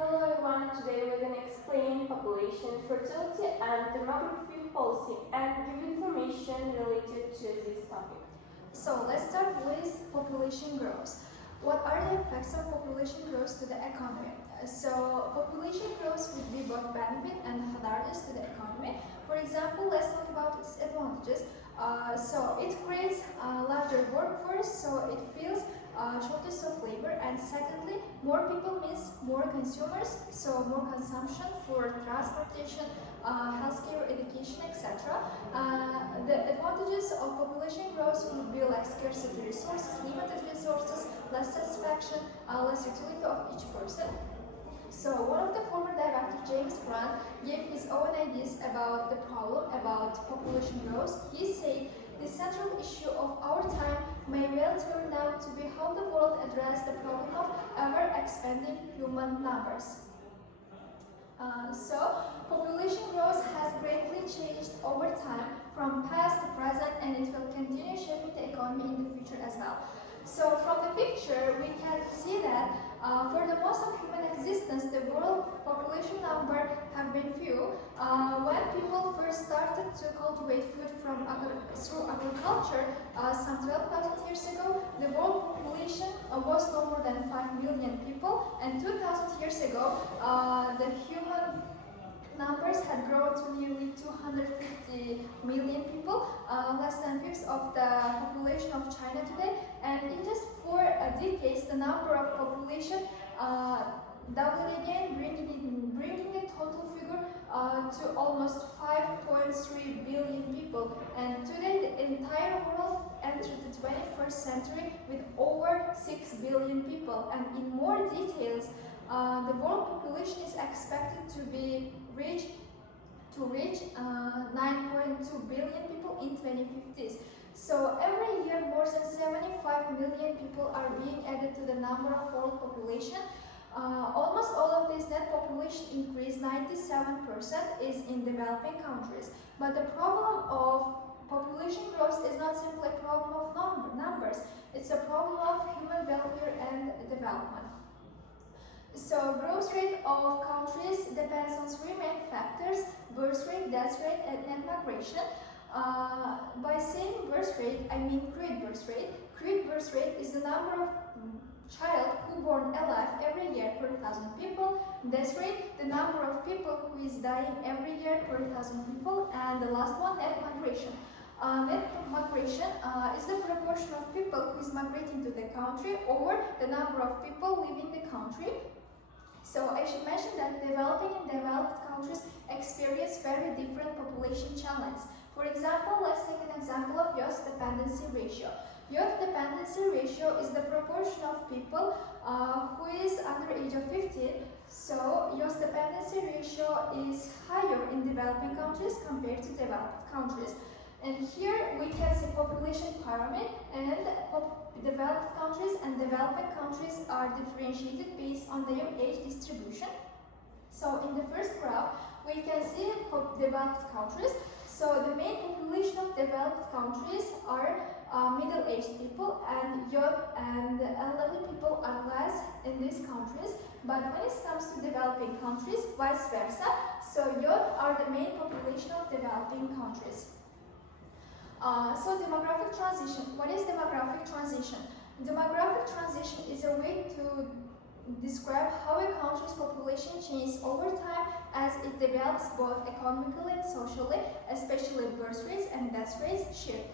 Hello everyone, today we're going to explain population, fertility and demography policy and give information related to this topic. So let's start with population growth. What are the effects of population growth to the economy? So population growth would be both benefit and hazardous to the economy. For example, let's talk about its advantages. So it creates a larger workforce, so it fills shortage of labor, and secondly, more people means more consumers, so more consumption for transportation, healthcare, education, etc. The advantages of population growth would be like scarcity resources, limited resources, less satisfaction, less utility of each person. So one of the former director, James Grant, gave his own ideas about the problem about population growth. He said, the central issue of our time may well turn out to be how the world address the problem of ever-expanding human numbers. So population growth has greatly changed over time from past to present, and it will continue shaping the economy in the future as well. So from the picture, we can see that for the most of human existence, the world population number have been few. When people first started to cultivate food through agriculture some 12,000 years ago, the world population was no more than 5 million people, and 2,000 years ago, the human numbers had grown to nearly 250 million people, less than fifth of the population of China today. And in just 4 decades, the number of population doubled again, bringing the total figure to almost 5.3 billion people. And today, the entire world entered the 21st century with over 6 billion people. And in more details, the world population is expected to reach 9.2 billion people in 2050s. So every year more than 75 million people are being added to the number of world population. Almost all of this net population increase, 97%, is in developing countries. But the problem of population growth is not simply a problem of numbers, it's a problem of human welfare and development. So growth rate of countries depends on 3 main factors: birth rate, death rate, and net migration. By saying birth rate, I mean crude birth rate. Crude birth rate is the number of child who born alive every year per 1,000 people. Death rate, the number of people who is dying every year per 1,000 people. And the last one, net migration. Net migration is the proportion of people who is migrating to the country over the number of people leaving the country. So I should mention that developing and developed countries experience very different population challenges. For example, let's take an example of youth dependency ratio. Youth dependency ratio is the proportion of people who is under age of 15. So youth dependency ratio is higher in developing countries compared to developed countries. And here we can see population pyramid, and developed countries and developing countries are differentiated based on their age distribution. So in the first graph, we can see developed countries. So the main population of developed countries are middle-aged people, and young and elderly people are less in these countries. But when it comes to developing countries, vice versa. So young are the main population of developing countries. So demographic transition. What is demographic transition? Demographic transition is a way to describe how a country's population changes over time as it develops both economically and socially, especially birth rates and death rates shift.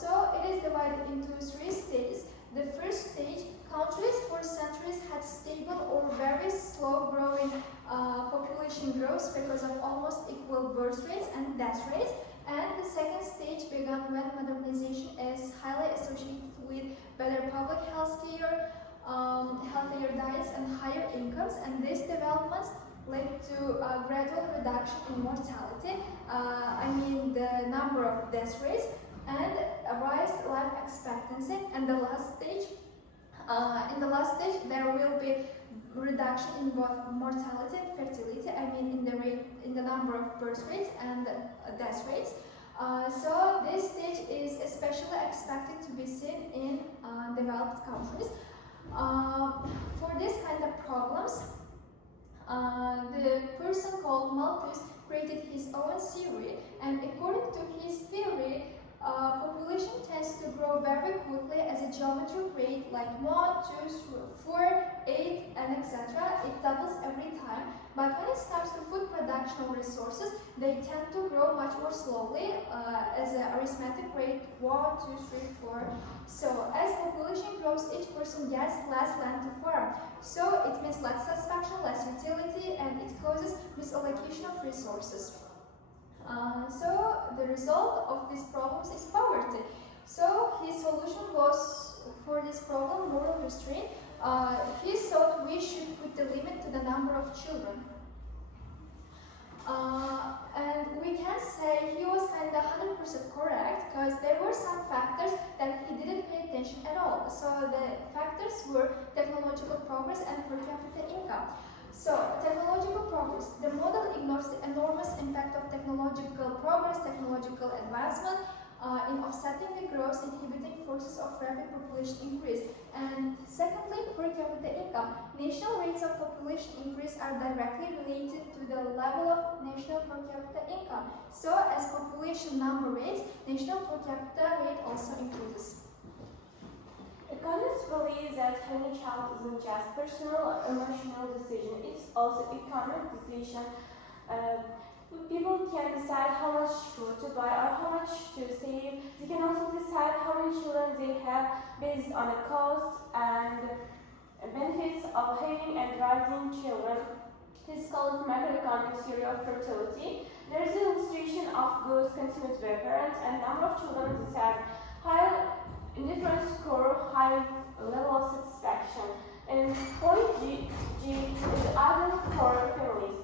So it is divided into 3 stages. The first stage, countries for centuries had stable or very slow growing population growth because of almost equal birth rates and death rates. And the second stage began when modernization is highly associated with better public health care, healthier diets, and higher incomes. And these developments led to a gradual reduction in mortality, I mean the number of death rates, and a rise in life expectancy. And the last stage, there will be reduction in both mortality and fertility, I mean in the number of birth rates and death rates. So this stage is especially expected to be seen in developed countries. For this kind of problems, called Malthus created his own theory, and according to his theory, population tends to grow very quickly as a geometric rate like 1, 2, 4, 8, and etc. It doubles every time. But when it comes to food production or resources, they tend to grow much more slowly as an arithmetic rate 1, 2, 3, 4. So as population grows, each person gets less land to farm. So it means less satisfaction, less utility, and it causes misallocation of resources. So the result of these problems is poverty. So his solution was for this problem moral restraint. He thought we should put the limit to the number of children. And we can say he was kind of 100% correct, because there were some factors that he didn't pay attention at all. So the factors were technological progress and per capita income. So, technological progress. The model ignores the enormous impact of technological progress, technological advancement in offsetting the growth inhibiting forces of rapid population increase. And secondly, per capita income. National rates of population increase are directly related to the level of national per capita income. So, as population number rates, national per capita rate also increases. Economists believe that having a child isn't just personal or emotional decision, it's also economic decision. People can decide how much food to buy or how much to save. They can also decide how many children they have based on the cost and benefits of having and raising children. This is called macroeconomic theory of fertility. There is an illustration of goods consumed by parents and number of children decide higher indifference score, high level of satisfaction. And point G is ideal for families.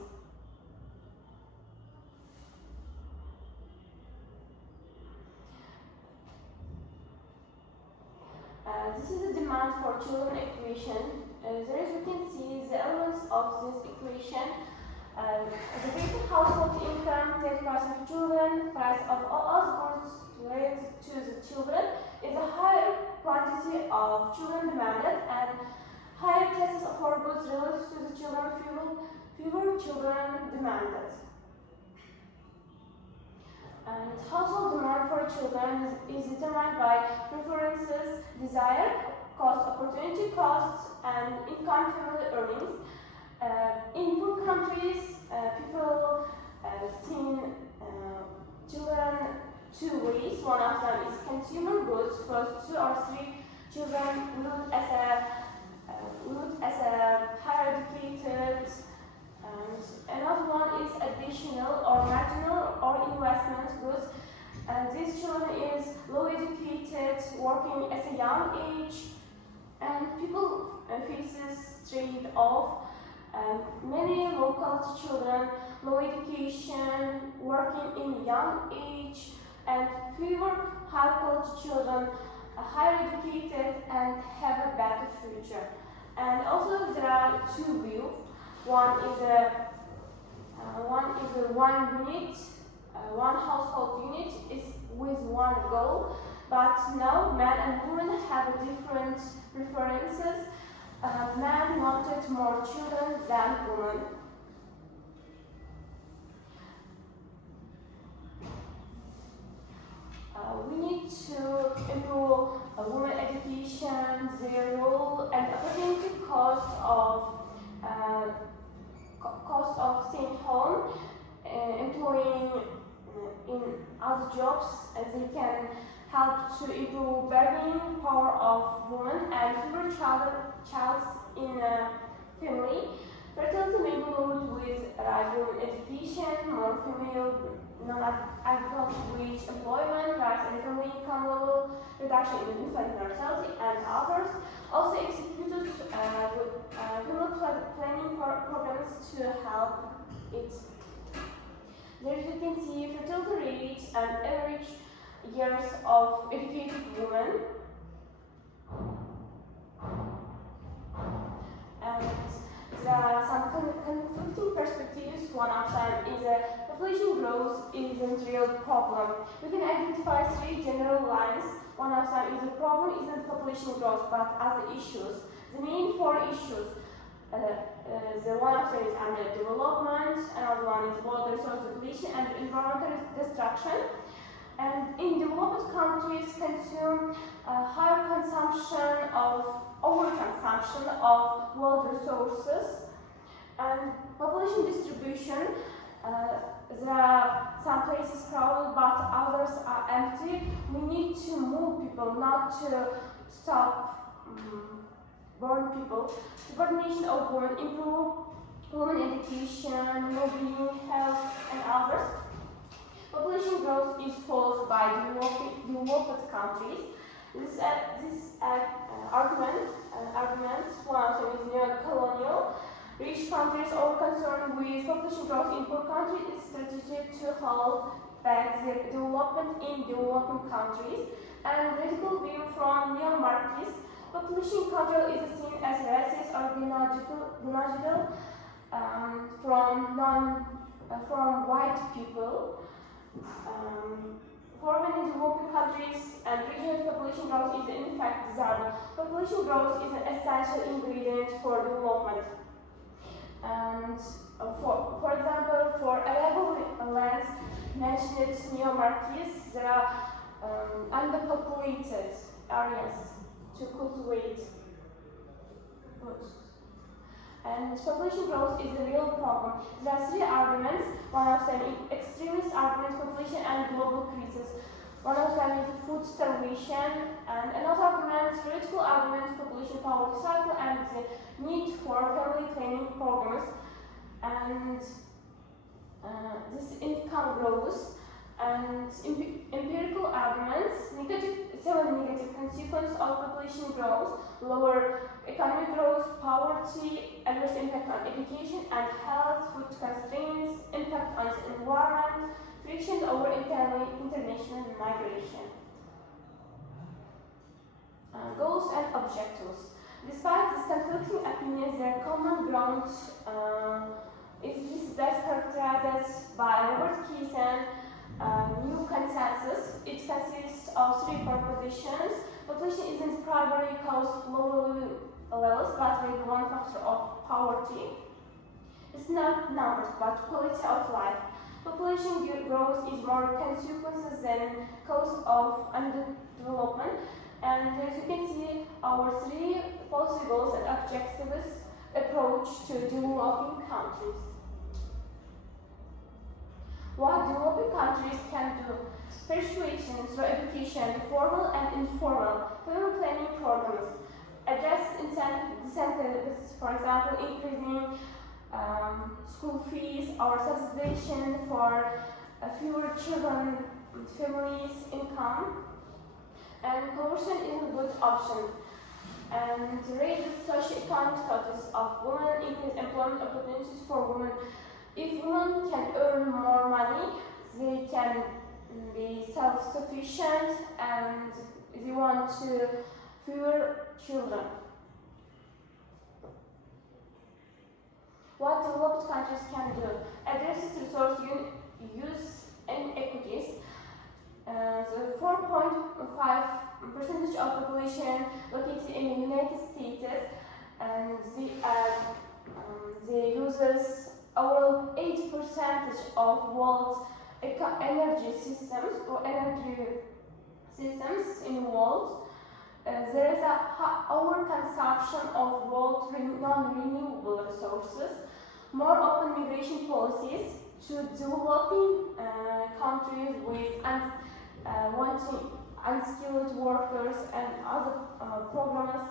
This is the demand for children equation. There is, you can see the elements of this equation. The greater household income, net price of children, price of all goods related to the children, is a higher quantity of children demanded, and higher prices for goods related to the children, fewer children demanded. And household demand for children is determined by preferences, desire, cost, opportunity costs, and income family earnings. In poor countries, people see children two ways. One of them is consumer goods, because 2 or 3 children viewed as a higher educated, and another one is additional or marginal or investment goods. And these children is low educated, working at a young age, and people faces trade-off. Many local children, low education, working in young age, and fewer high-quality children, higher educated and have a better future. And also there are 2 views. One is one unit, one household unit is with one goal, but now men and women have different preferences. Men wanted more children than women. We need to improve women education, their role, and opportunity cost of staying home, employing in other jobs. They can help to improve bargaining power of women and fewer child in a family. Fertility may be lowered with rise women education, more female non-agricultural wage employment, rise in family income level, reduction in infant mortality, and others. Also executed family planning programs to help it. There you can see fertility rates and average years of educated women. And there are some conflicting perspectives. One of them is that population growth isn't a real problem. We can identify 3 general lines. One of them is the problem isn't population growth but other issues. The main 4 issues The one of them is under development, another one is water resource depletion and environmental destruction. And in developed countries consume higher consumption of overconsumption of world resources and population distribution. There are some places crowded but others are empty. We need to move people, not to stop burn people. Subordination of women, improve women education, well-being, health and others. Population growth is caused by developed countries. This arguments, one of them is neo-colonial. Rich countries are concerned with population growth in poor countries is strategic to hold back the development in developing countries. And critical view from neo-Marxists, population control is seen as racist or genocidal from white people. For many developing countries and regions, population growth is in fact desirable. Population growth is an essential ingredient for development. And for example, for arable lands mentioned neo-Marxists, there are underpopulated areas to cultivate food. And population growth is a real problem. There are three arguments. One of them is extremist argument, population and global crisis. One of them is food starvation, and another argument, political argument, population poverty cycle, and the need for family planning programs. And this income growth and empirical arguments, seven negative consequences of population growth, lower economic growth, poverty, adverse impact on education and health, food constraints, impact on the environment, friction over international migration. Goals and objectives. Despite these conflicting opinions, their common ground is best characterized by Robert Keeson. New consensus. It consists of three propositions. Population isn't primarily caused low levels, but with one factor of poverty. It's not numbers, but quality of life. Population growth is more consequences than cause of underdevelopment. And as you can see, our three policy goals and objectives approach to developing countries. What developing countries can do: persuasion through education, formal and informal, family planning programs, address incentives, for example, increasing school fees or subsidization for fewer children, families' income, and conversion is a good option. And raise the socio-economic status of women, increase employment opportunities for women. If women can earn more money, they can be self-sufficient and they want to fewer children. What developed countries can do: addresses resource use inequities. The 4.5% of population located in the United States, and they uses over 8% of world's energy systems in the world. There is a overconsumption of world non-renewable resources. More open migration policies to developing countries with wanting unskilled workers and other programs.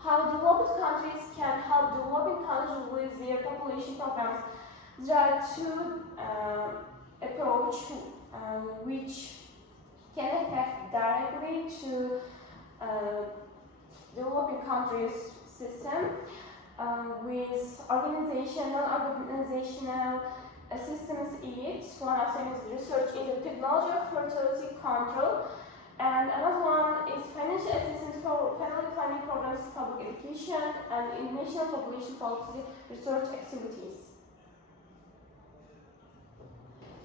How developed countries can help developing countries with their population programs. There are two approaches which can affect directly to developing countries system with organizational systems each. One of them is research in the technology of fertility control, and another one is financial assistance for family planning programs, public education, and in national population policy research activities.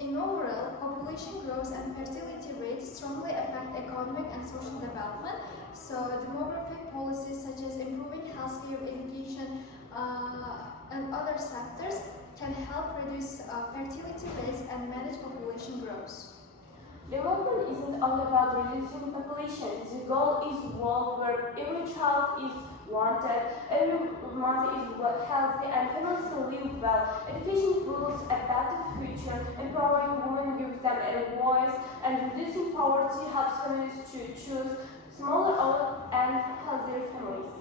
In overall, population growth and fertility rates strongly affect economic and social development. So demographic policies such as improving healthcare, education, and other sectors can help reduce fertility rates and manage population growth. Development isn't only about reducing population. The goal is a world where every child is wanted, every mother is healthy, and families live well. Education builds a better future, empowering women gives them a voice, and reducing poverty helps families to choose smaller and healthier families.